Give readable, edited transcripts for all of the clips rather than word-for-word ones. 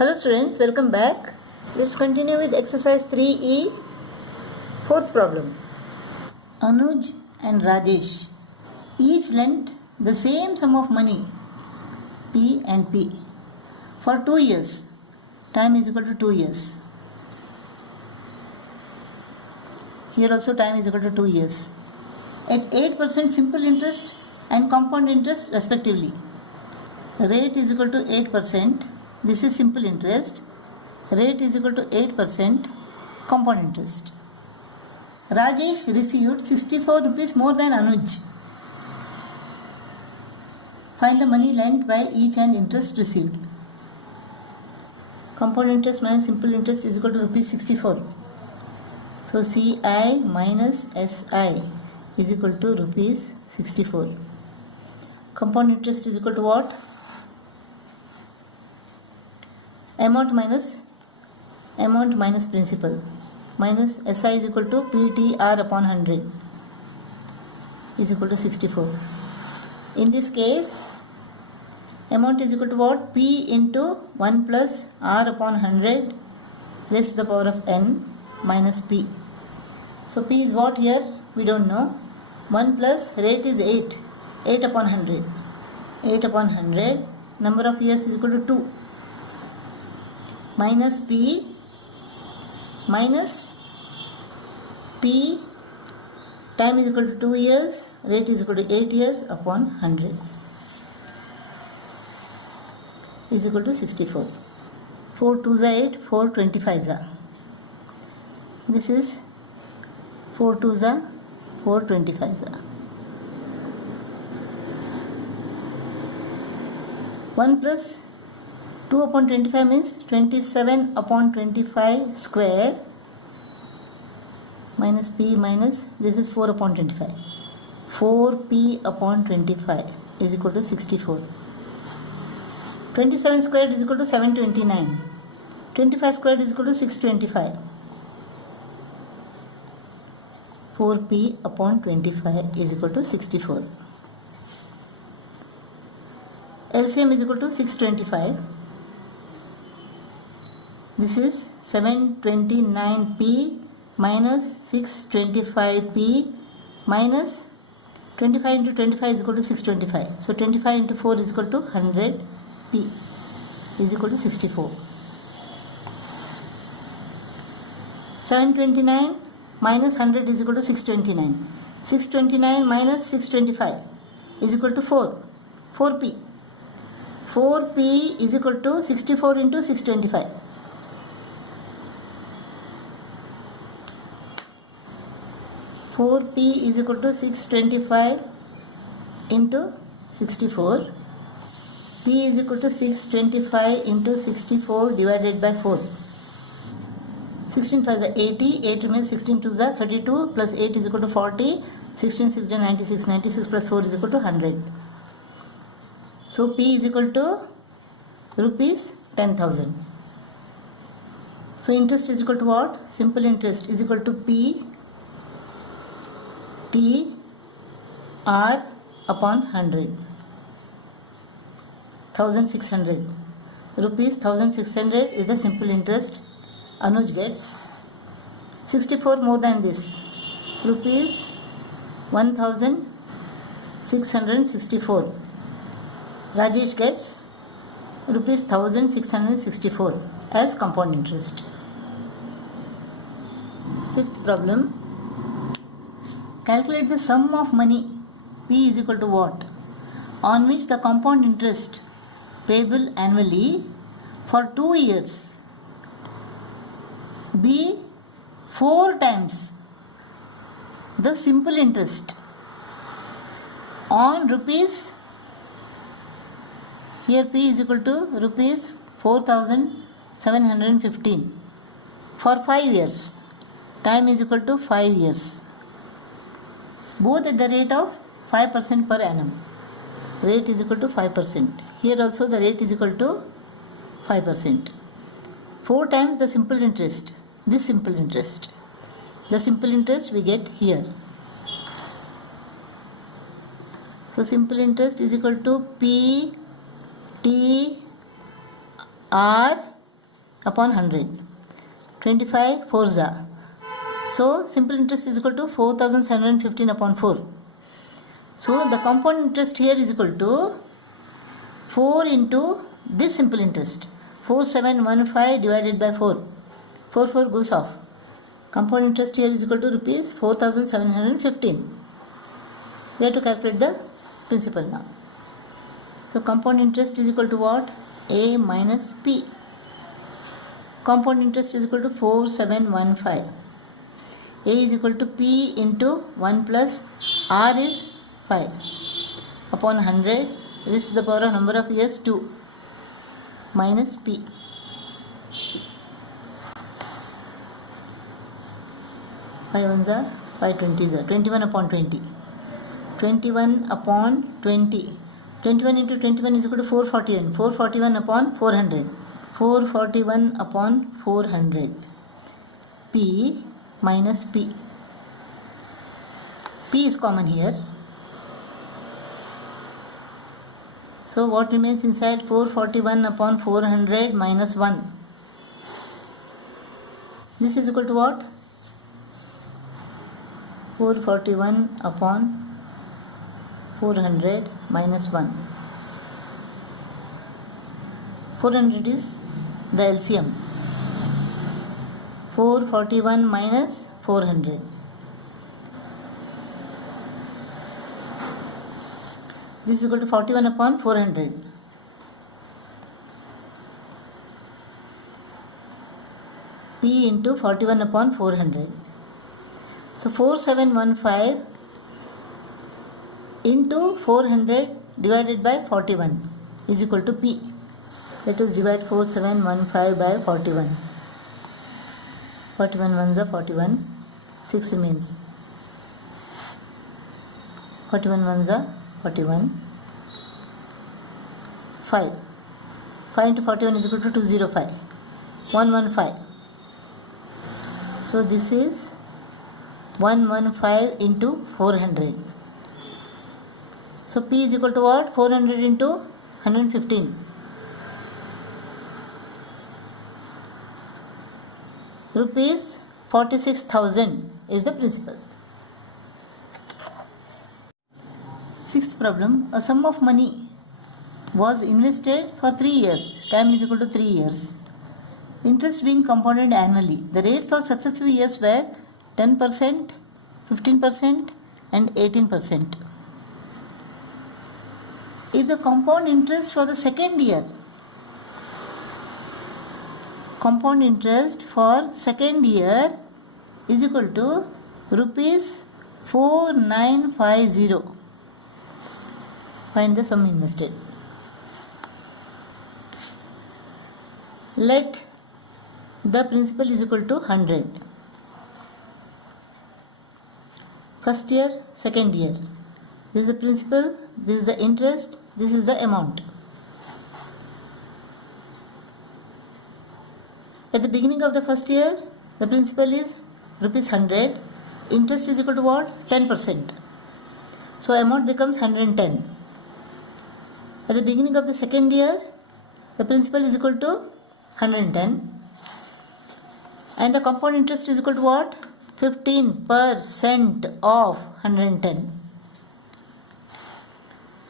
Hello students, welcome back. Let's continue with exercise 3E, fourth problem. Anuj and Rajesh each lent the same sum of money, P and P, for 2 years. Time is equal to 2 years. Here also time is equal to 2 years. At 8% simple interest and compound interest respectively. Rate is equal to 8%. This is simple interest. Rate is equal to 8% compound interest. Rajesh received 64 rupees more than Anuj. Find the money lent by each and interest received. Compound interest minus simple interest is equal to rupees 64. So CI minus SI is equal to rupees 64. Compound interest is equal to what? Amount minus principal, minus SI is equal to PTR upon 100 is equal to 64. In this case, amount is equal to what? P into 1 plus R upon 100 raised to the power of N minus P. So P is what here? We don't know. 1 plus rate is 8. 8 upon 100. 8 upon 100. Number of years is equal to 2. Minus P minus P, time is equal to 2 years, rate is equal to 8 years upon 100 is equal to 64. 4 2s are 8, 4 25s are. This is 4 2s are 4 25s are. 1 plus 2 upon 25 means 27 upon 25 square minus P minus this is 4 upon 25. 4P upon 25 is equal to 64. 27 squared is equal to 729. 25 squared is equal to 625. 4P upon 25 is equal to 64. LCM is equal to 625. This is 729P minus 625P minus 25 into 25 is equal to 625. So 25 into 4 is equal to 100P is equal to 64. 729 minus 100 is equal to 629. 629 minus 625 is equal to 4. 4P. 4P is equal to 64 into 625. 4P is equal to 625 into 64. P is equal to 625 into 64 divided by 4. 16 5 is 80. 8 remains. 16 2 is 32 plus 8 is equal to 40. 16 6 is 96. 96 plus 4 is equal to 100. So P is equal to rupees 10,000. So interest is equal to what? Simple interest is equal to P T R upon 100. 1600 rupees 1600 is the simple interest Anuj gets. 64 more than this, rupees 1664. Rajesh gets rupees 1664 as compound interest. Fifth problem. Calculate the sum of money P is equal to what? On which the compound interest payable annually for 2 years be 4 times the simple interest on rupees, here P is equal to rupees 4,715 for 5 years. Time is equal to 5 years. Both at the rate of 5% per annum. Rate is equal to 5%. Here also the rate is equal to 5%. 4 times the simple interest. This simple interest. The simple interest we get here. So simple interest is equal to P T R upon 100. 25 4 za. So simple interest is equal to 4715 upon 4. So the compound interest here is equal to 4 into this simple interest. 4715 divided by 4. 4 goes off. Compound interest here is equal to rupees 4715. We have to calculate the principal now. So compound interest is equal to what? A minus P. Compound interest is equal to 4715. A is equal to P into 1 plus R is 5 upon 100 raised to the power of number of years 2 minus P. Five ones are 5 20s are 21 upon 20. 21 upon 20. 21 into 21 is equal to 441. 441 upon 400. 441 upon 400. P minus P. P is common here. So what remains inside? 441 upon 400 minus 1. This is equal to what? 441 upon 400 minus 1. 400 is the LCM. 441 minus 400. This is equal to 41 upon 400. P into 41 upon 400. So 4715 into 400 divided by 41 is equal to P. Let us divide 4715 by 41. 41 ones are 41. 6 remains. 41 ones are 41. 5. 5 into 41 is equal to 205. 115. So this is 115 into 400. So P is equal to what? 400 into 115. Rupees 46,000 is the principal. Sixth problem. A sum of money was invested for 3 years. Time is equal to 3 years. Interest being compounded annually. The rates for successive years were 10%, 15% and 18%. If the compound interest for the second year, compound interest for second year is equal to rupees 4950. Find the sum invested. Let the principal is equal to 100. First year, second year. This is the principal, this is the interest, this is the amount. At the beginning of the first year, the principal is rupees 100. Interest is equal to what? 10%. So amount becomes 110. At the beginning of the second year, the principal is equal to 110. And the compound interest is equal to what? 15% of 110.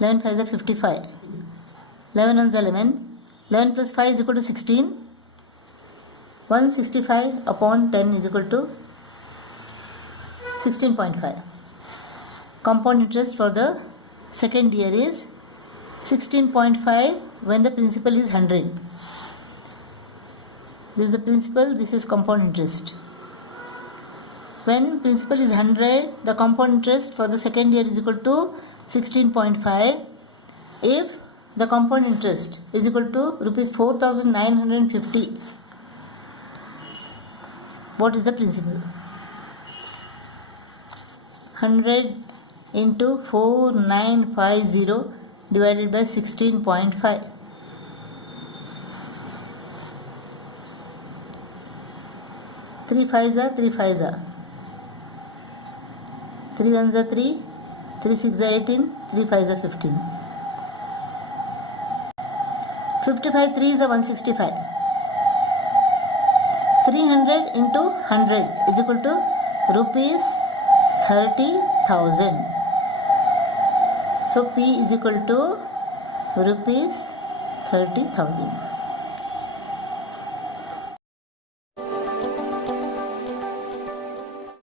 11 5 is 55. 11 1 is 11. 11 plus 5 is equal to 16. 165 upon 10 is equal to 16.5. Compound interest for the second year is 16.5 when the principal is 100. This is the principal, this is compound interest. When principal is 100, the compound interest for the second year is equal to 16.5. If the compound interest is equal to rupees 4,950, what is the principal? 100 into 4950 divided by 16.5. 3 5s are 3 5s are. 3 1s are 3. 3 6 are 18. 3 5s are 15. 55 3s are 165. 300 into 100 is equal to rupees 30,000. So P is equal to rupees 30,000.